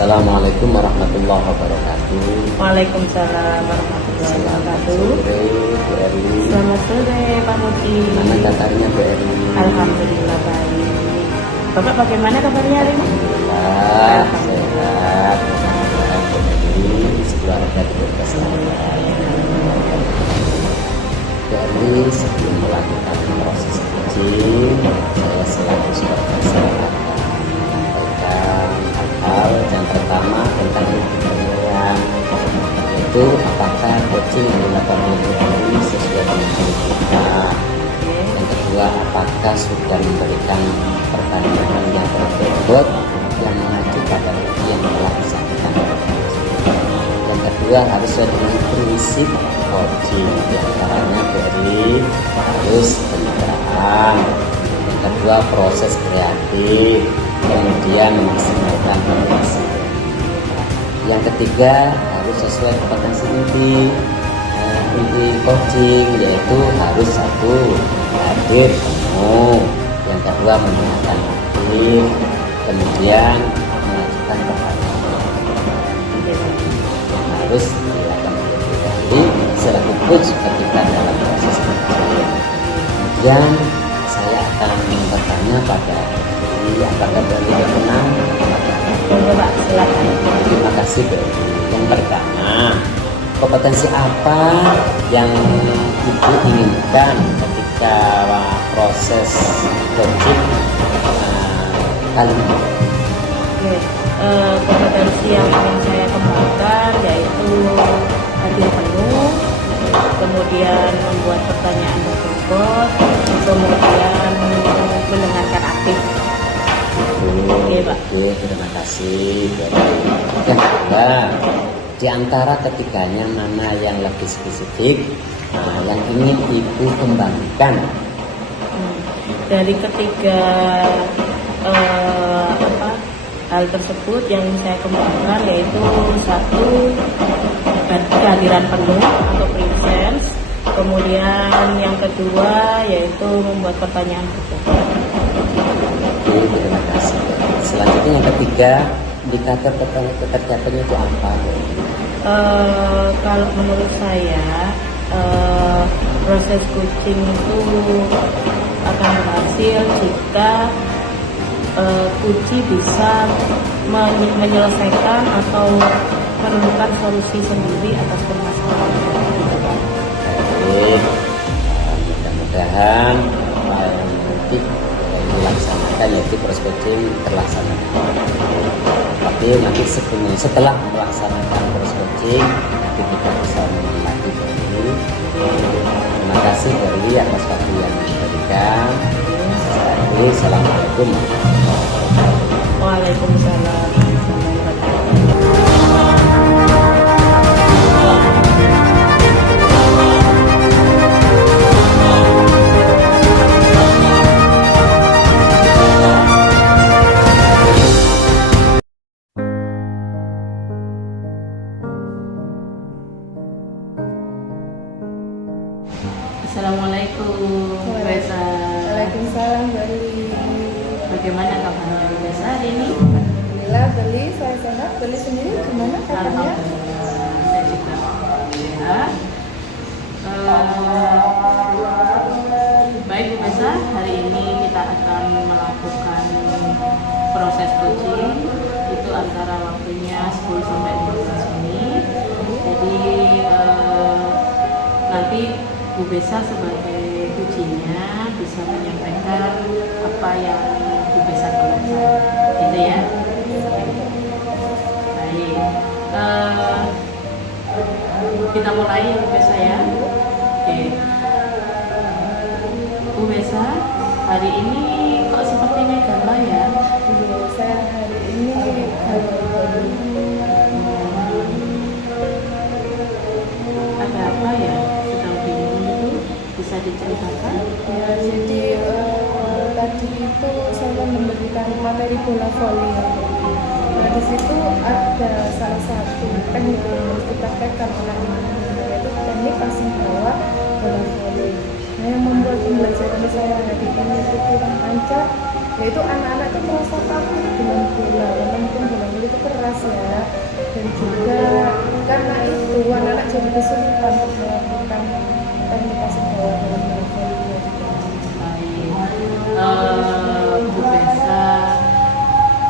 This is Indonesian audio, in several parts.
Assalamualaikum warahmatullahi wabarakatuh. Waalaikumsalam warahmatullahi wabarakatuh. Bu Erli. Selamat sore Pak Muti. Mana kabarnya Bu Erli? Alhamdulillah baik. Bapak bagaimana kabarnya hari ini? Alhamdulillah sehat. Mudah-mudahan Bu Erli sekeluarga diberi keselamatan. Bu Erli, sebelum melakukan proses coaching, saya selaku supervisor akan menyampaikan hal yang pertama tentang penilaian, yaitu apakah coaching yang dilakukan oleh Bu Erli sesuai dengan kita. Yang kedua, apakah sudah memberikan pertanyaan yang berbobot yang mengacu pada bukti yang telah disampaikan. Yang kedua, harus sesuai dengan prinsip coaching, diantaranya Bu Erli harus pencitraan. Yang kedua, proses kreatif, kemudian memaksimalkan potensi. Yang ketiga, harus sesuai kompetensi inti coaching, yaitu harus satu, hadir penuh. Yang kedua, mendengarkan aktif, kemudian mengajukan pertanyaan yang harus dilakukan oleh selaku coach ketika dalam proses coaching. Kemudian saya akan bertanya pada Erli, apakah Erli berkenan? Pak, silakan. Terima kasih Bu Erli. Yang pertama, kompetensi apa yang Ibu inginkan ketika proses coaching kali ini? Oke, kompetensi yang ingin saya kembangkan yaitu hadir penuh, kemudian membuat pertanyaan berbobot, kemudian mendengarkan aktif. Oke, Pak. Oke, terima kasih. Yang kedua, di antara ketiganya mana yang lebih spesifik, yang ingin Ibu kembangkan? Dari ketiga hal tersebut yang saya kembangkan yaitu satu, kehadiran penuh atau presence, kemudian yang kedua yaitu membuat pertanyaan berbobot. Oke, terima kasih. Selanjutnya yang ketiga, indikator ketercapaannya itu apa? Kalau menurut saya proses coaching itu akan berhasil jika coach bisa menyelesaikan atau menemukan solusi sendiri atas permasalahan. Baik, mudah-mudahan nanti dilaksanakan, yaitu proses coaching terlaksana. Tapi nanti setelah melaksanakan proses coaching, nanti kita bisa lagi dari. Terima kasih dari atas waktu yang diberikan. Assalamualaikum. Waalaikumsalam. Assalamualaikum, Bu Besa. Waalaikumsalam, Beli. Bagaimana kabarnya Bu Besa hari ini? Alhamdulillah, Beli. Saya sehat. Beli sendiri gimana kabarnya? Alhamdulillah, saya juga sehat. Baik Bu Besa, hari ini kita akan melakukan proses coaching. Itu antara waktunya 10 sampai 15 menit. Jadi nanti Bu Besa sebagai coachingnya bisa menyampaikan apa yang Bu Besa temukan, gitu ya. Baik, kita mulai ya Bu Besa ya. Oke, Bu Besa, hari ini kok sepertinya galau ya? Saya hari ini Ada apa ya? Sedang bingung itu? Bisa diceritakan? ya, jadi tadi itu saya memberikan materi bola voli. Nah, di situ ada salah satu teknik yang harus dipraktekkan oleh anak-anak, yaitu teknik passing bawah bola voli. Nah, yang membuat pembelajaran saya hari ini itu kurang lancar, yaitu anak-anak itu merasa takut dengan bola, walaupun bola voli itu keras ya. kesulitan untuk melakukan teknik passing bawah dalam bola voli. Bu Besa,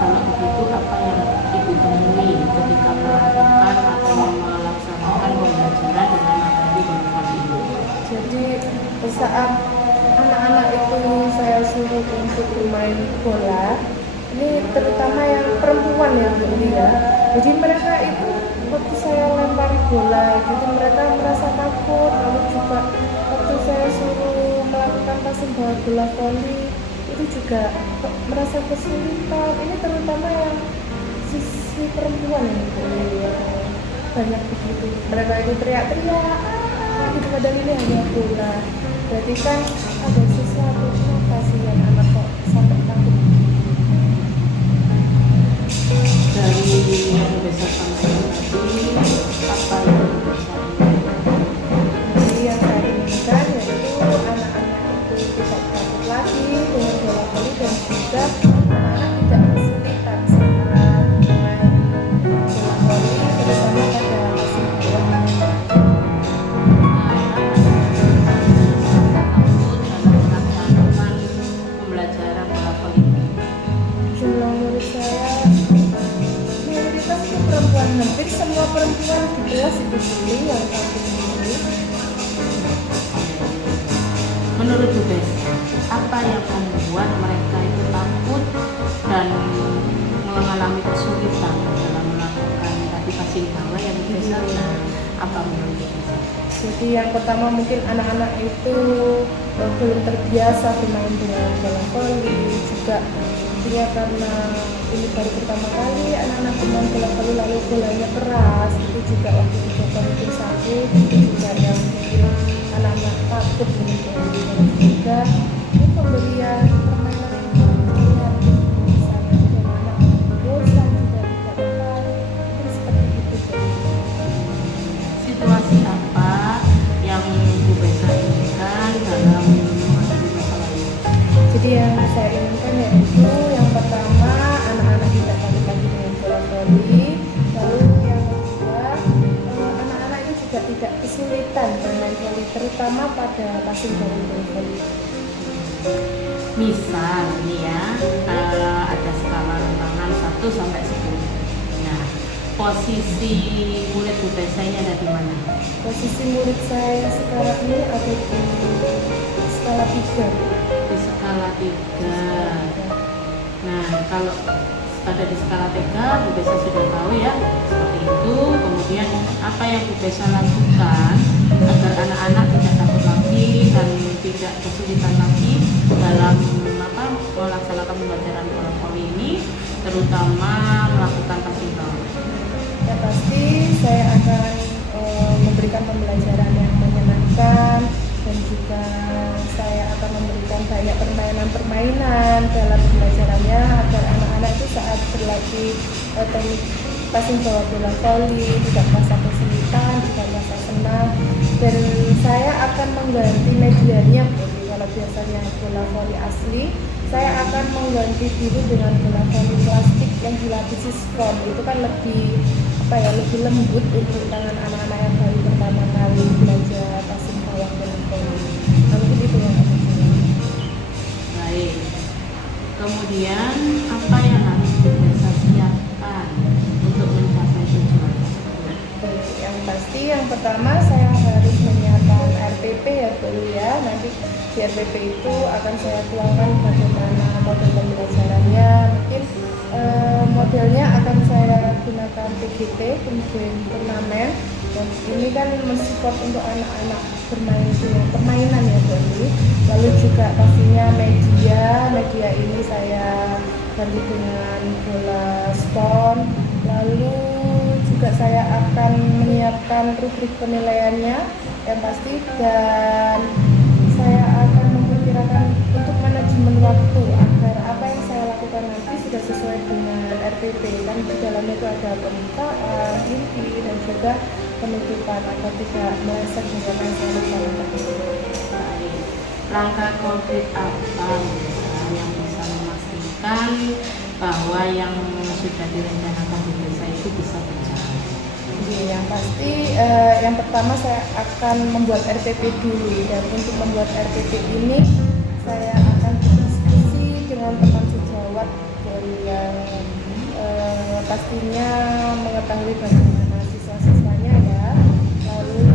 kalau begitu apa yang Ibu temui ketika melakukan atau melaksanakan pembelajaran dengan materi bola voli ini? Jadi saat anak-anak itu saya suruh untuk bermain bola, ini terutama yang perempuan ya Bu ya. Jadi mereka itu waktu saya lempari bola gitu mereka merasa takut, lalu juga waktu saya suruh melakukan passing bawah bola voli itu juga merasa kesulitan. Ini terutama yang sisi perempuan ini Bu ya. Banyak begitu. Mereka itu teriak-teriak, gitu padahal ini hanya bola. Berarti kan ada sesuatu kasihan anak kok sampai takut. Dari yang Bu Besa sampaikan tadi, apa yang Bu Besa inginkan? Jadi yang saya inginkan yaitu anak-anak itu tidak takut lagi dengan bola voli dan juga anak-anak tidak kesulitan saat bermain bola voli terutama pada musim bola. Pembelajaran bola voli. Jumlah murid saya mayoritas itu perempuan, hampir semua perempuan di kelas itu dulu yang takut ini. Menurut Bu Besa, apa yang membuat mereka itu takut dan mengalami kesulitan dalam melakukan tadi passing bawah yang Bu Besa lihat? Apa menurut Bu Besa? Jadi yang pertama mungkin anak-anak itu belum terbiasa bermain dengan bola voli, juga dia karena ini baru pertama kali anak-anak bermain bola voli lalu bolanya keras, itu juga waktu dicoba mungkin sakit, itu juga yang bikin anak-anak takut dengan bola. Juga ini pembelian permainan yang kurang bisa dan anak bosan juga tidak tertarik, itu seperti itu. Situasi apa yang Bu Besa inginkan dalam menghadapi masalah ini? Jadi yang saya inginkan yaitu yang pertama anak-anak tidak takut lagi dengan bola voli, lalu yang kedua anak-anak itu juga tidak kesulitan bermain voli terutama pada passing bawah bola voli. Misal nih ya, ada skala rentangan 1 sampai 10. Nah, posisi murid Bu Besa ini ada di mana? Posisi murid saya sekarang ini ada di skala 3. Di skala 3. Nah, kalau ada di skala 3, Bu Besa sudah tahu ya, seperti itu. Kemudian apa yang Bu Besa lakukan agar anak-anak tidak takut lagi dan tidak kesulitan lagi dalam melaksanakan pembelajaran bola voli ini, terutama melakukan passing bawah? Ya pasti saya akan memberikan pembelajaran yang menyenangkan dan juga saya akan memberikan banyak permainan-permainan dalam pembelajarannya agar anak-anak itu saat berlatih teknik passing bawah bola voli tidak merasa kesulitan, tidak merasa senang, dan saya akan mengganti medianya. Jadi kalau biasanya bola voli asli, saya akan mengganti dulu dengan bola voli plastik yang dilapisi spons. Itu kan lebih lebih lembut untuk tangan anak-anak yang baru pertama kali belajar passing bawah bola voli. Mungkin itu yang aku jawab. Baik. Kemudian apa yang harus Bu Besa siapkan untuk mencapai tujuan tersebut? Baik, yang pasti yang pertama saya harus menyiapkan RPP ya Bu ya. Nanti di RPP itu akan saya tuangkan bagaimana model pembelajarannya. Mungkin modelnya akan saya gunakan PGT, kemudian turnamen, dan ini kan mensupport untuk anak-anak bermain dengan permainan ya Bu. Lalu juga pastinya media ini saya ganti dengan bola spons. Lalu juga saya akan menyiapkan rubrik penilaiannya yang pasti, dan saya akan memperkirakan untuk manajemen waktu agar apa yang saya lakukan nanti sudah sesuai dengan RPP. Kan di dalamnya itu ada pembukaan, inti, dan juga penutupan agar tidak meleset dengan yang saya lakukan. Baik. Langkah konkret apa yang bisa memastikan bahwa yang sudah direncanakan Bu Besa itu bisa berjalan? Yang pasti yang pertama saya akan membuat RPP dulu, dan untuk membuat RPP ini saya akan berdiskusi dengan teman sejawat dari yang pastinya mengetahui bagaimana siswa-siswanya ya. Lalu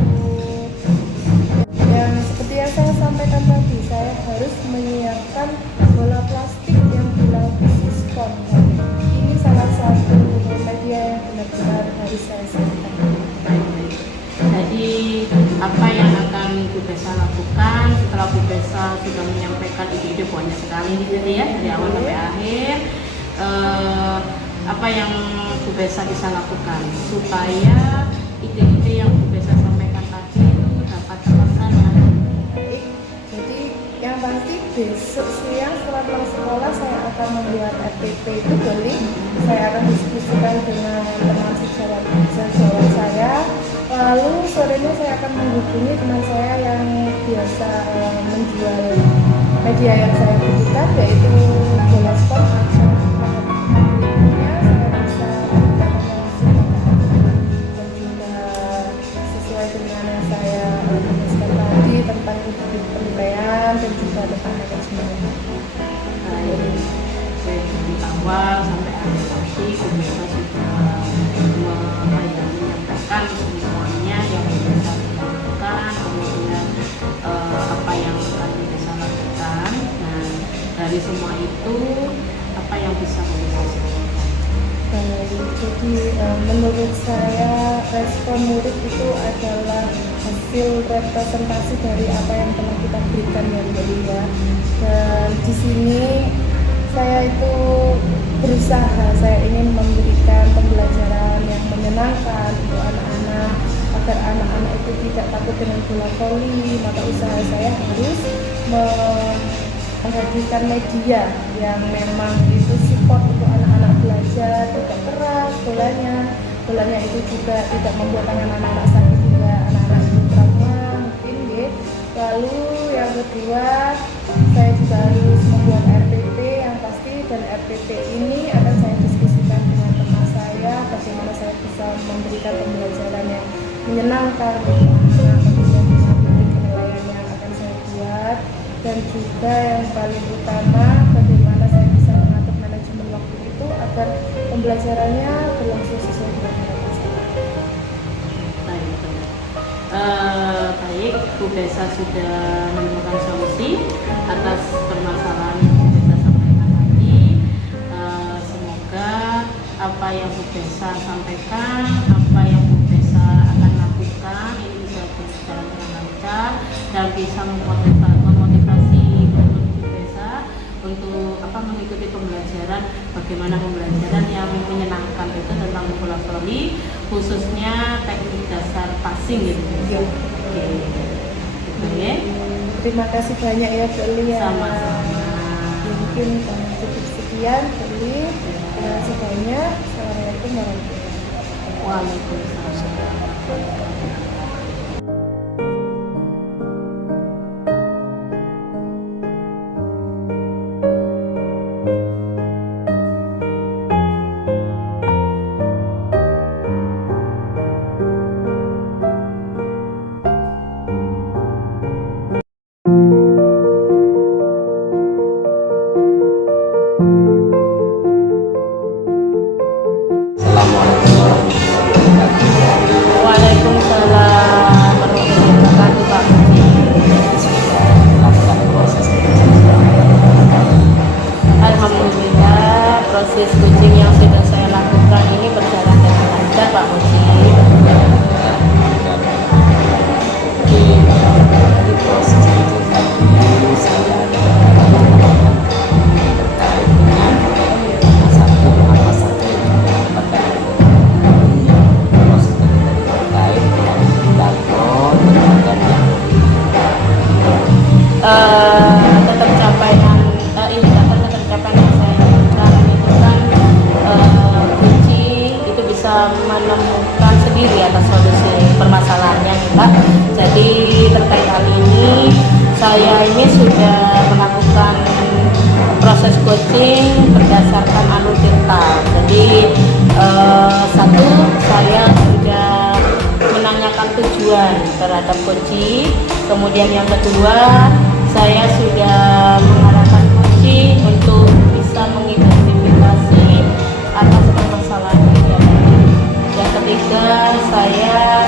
yang seperti yang saya sampaikan tadi, saya harus menyiapkan bola plastik yang dilapisi spon. Ini salah satu media yang benar-benar harus saya siapkan. Jadi apa yang akan Bu Besa lakukan setelah Bu Besa sudah menyampaikan ide-ide banyak sekali gitu ya, dari awal sampai akhir, apa yang Bu Besa bisa lakukan supaya ide-ide yang Bu Besa sampaikan tadi itu dapat terlaksana? Baik, jadi yang pasti besok siang setelah pulang sekolah saya akan membuat RPP itu beli. Saya akan diskusikan dengan teman sejawat saya. Lalu sorenya saya akan menghubungi teman saya yang biasa menjual media yang saya butuhkan, yaitu bola spot. Saya bisa dan juga sesuai dengan yang saya tuliskan tadi tentang penilaian dan juga tentang manajemen. Baik, dari awal sampai akhir tadi Bu Besa sudah menyampaikan semuanya yang Bu Besa lakukan, kemudian apa yang akan Bu Besa lakukan. Nah, dari semua itu apa yang bisa Bu Besa sampaikan? Jadi menurut saya respon murid itu adalah hasil representasi dari apa yang telah kita berikan ya Bu ya. Dan di sini saya itu berusaha, saya ingin memberikan pembelajaran yang menyenangkan untuk anak-anak, agar anak-anak itu tidak takut dengan bola voli. Maka usaha saya harus menghadirkan media yang memang itu support untuk anak-anak belajar, tidak keras bolanya itu juga tidak membuat tangan anak-anak sakit hingga anak-anak itu trauma mungkin ya. Lalu yang kedua, saya juga harus membuat RPP yang pasti, dan RPP ini akan saya diskusikan dengan teman saya bagaimana saya bisa memberikan pembelajaran yang menyenangkan untuk anak, kemudian dengan penilaian yang akan saya buat, dan juga yang paling utama bagaimana saya bisa mengatur manajemen waktu itu agar pembelajarannya berlangsung sesuai dengan harapan saya. Baik, Bu Besa sudah menemukan solusi atas permasalahan yang Bu Besa sampaikan tadi. Semoga apa yang Bu Besa sampaikan, apa yang Bu Besa akan lakukan ini bisa berjalan dengan lancar dan bisa memotivasi Bu Besa untuk mengikuti pembelajaran, bagaimana pembelajaran yang menyenangkan itu tentang bola voli, khususnya teknik dasar passing gitu. Ya. Oke. Oke. Terima kasih banyak ya Bu Li ya. Sama-sama. Mungkin cukup sekian Bu Li. Terima kasih banyak. Assalamualaikum warahmatullahi wabarakatuh. Waalaikumsalam. Assalamualaikum warahmatullahi wabarakatuh. Waalaikumsalam warahmatullahi wabarakatuh, Pak. Sudah melakukan proses Alhamdulillah, proses coaching yang sudah saya lakukan ini berjalan dengan lancar, Pak Muji. Dari proses itu tadi saya ada terkait dengan apa saja yang mendapatkan proses itu terkait dengan dalgona dan Tetap capaian indikator tercapaian yang saya lakukan itu kan kunci itu bisa menemukan sendiri atas solusi permasalahannya nih, Pak. Jadi terkait hal ini saya ini sudah melakukan proses coaching berdasarkan anu detail. Jadi satu, saya sudah terhadap coaching. Kemudian yang kedua, saya sudah mengarahkan coaching untuk bisa mengidentifikasi atas permasalahan yang dihadapi. Yang ketiga, saya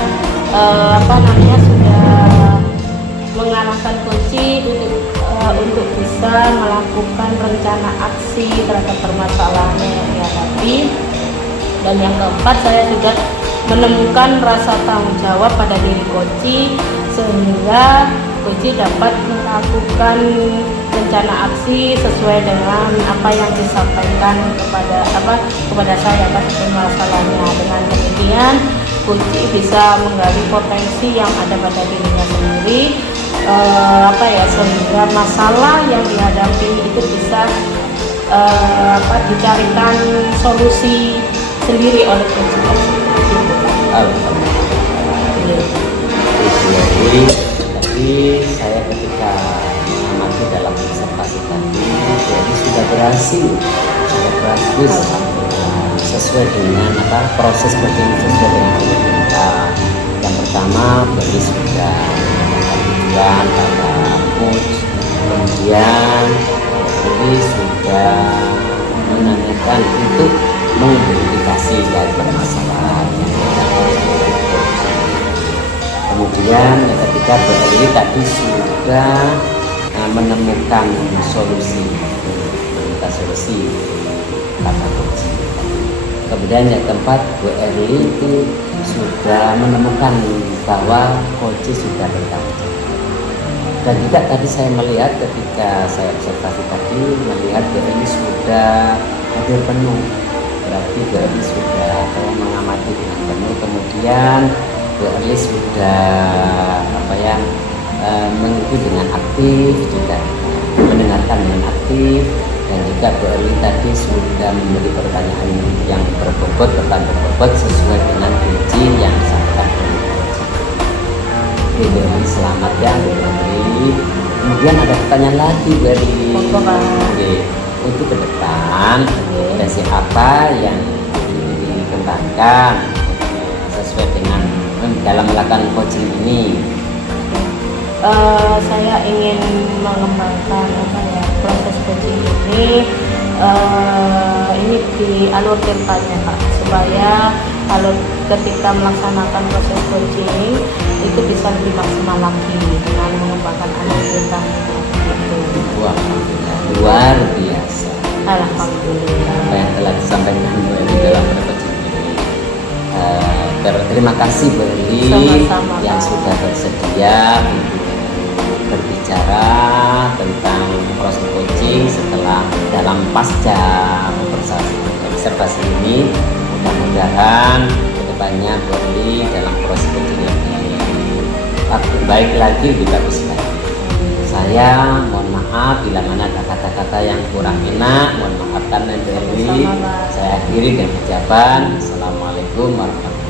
sudah mengarahkan coaching untuk bisa melakukan rencana aksi terhadap permasalahan yang dihadapi. Dan yang keempat, saya juga menemukan rasa tanggung jawab pada diri coaching sehingga coaching dapat melakukan rencana aksi sesuai dengan apa yang disampaikan kepada saya atas permasalahannya. Dengan demikian coaching bisa menggali potensi yang ada pada dirinya sendiri, sehingga masalah yang dihadapi itu bisa dicarikan solusi sendiri oleh coaching. Jadi tadi saya ketika mengamati dalam observasi tadi, jadi sudah berhasil sesuai dengan proses coaching sesuai dengan kita. Yang pertama, beliau sudah mendapatkan tujuan pada coach, kemudian beliau sudah menanyakan untuk mengidentifikasi dari permasalahan yang kemudian yang ketiga beliau tadi sudah menemukan solusi kata coaching. Kemudian yang keempat, Bu Erli itu sudah menemukan bahwa coaching sudah bertanggung jawab. Dan juga tadi saya melihat ketika saya observasi tadi, melihat Bu Erli sudah hadir penuh. Berarti Bu Erli sudah mengamati dengan penuh. Kemudian Bu Erli sudah mengikuti dengan aktif, juga mendengarkan dengan aktif, dan juga Bu Erli tadi sudah memberi pertanyaan yang berbobot sesuai dengan kunci yang disampaikan oleh coaching. Bu Erli, selamat ya Bu Erli. Kemudian ada pertanyaan lagi Bu Erli. Untuk ke depan potensi apa yang dikembangkan sesuai dengan dalam melakukan coaching ini? Saya ingin mengembangkan proses coaching ini dialurkan saja Pak, supaya kalau ketika melaksanakan proses coaching itu bisa lebih maksimal lagi dengan mengembangkan anak kita gitu. Wah, luar biasa. Alhamdulillah. Apa yang telah disampaikan Bu Erli dalam coaching ini. Terima kasih Bu Erli yang sudah bersedia untuk berbicara tentang proses coaching setelah dalam pasca observasi ini. Mudah-mudahan kedepannya Bu Erli dalam proses coaching lebih baik lagi, lebih bagus lagi. Saya mohon maaf bila mana ada kata-kata yang kurang enak, mohon maafkan Bu Erli. Saya akhiri dengan ucapan Assalamualaikum warahmatullahi wabarakatuh.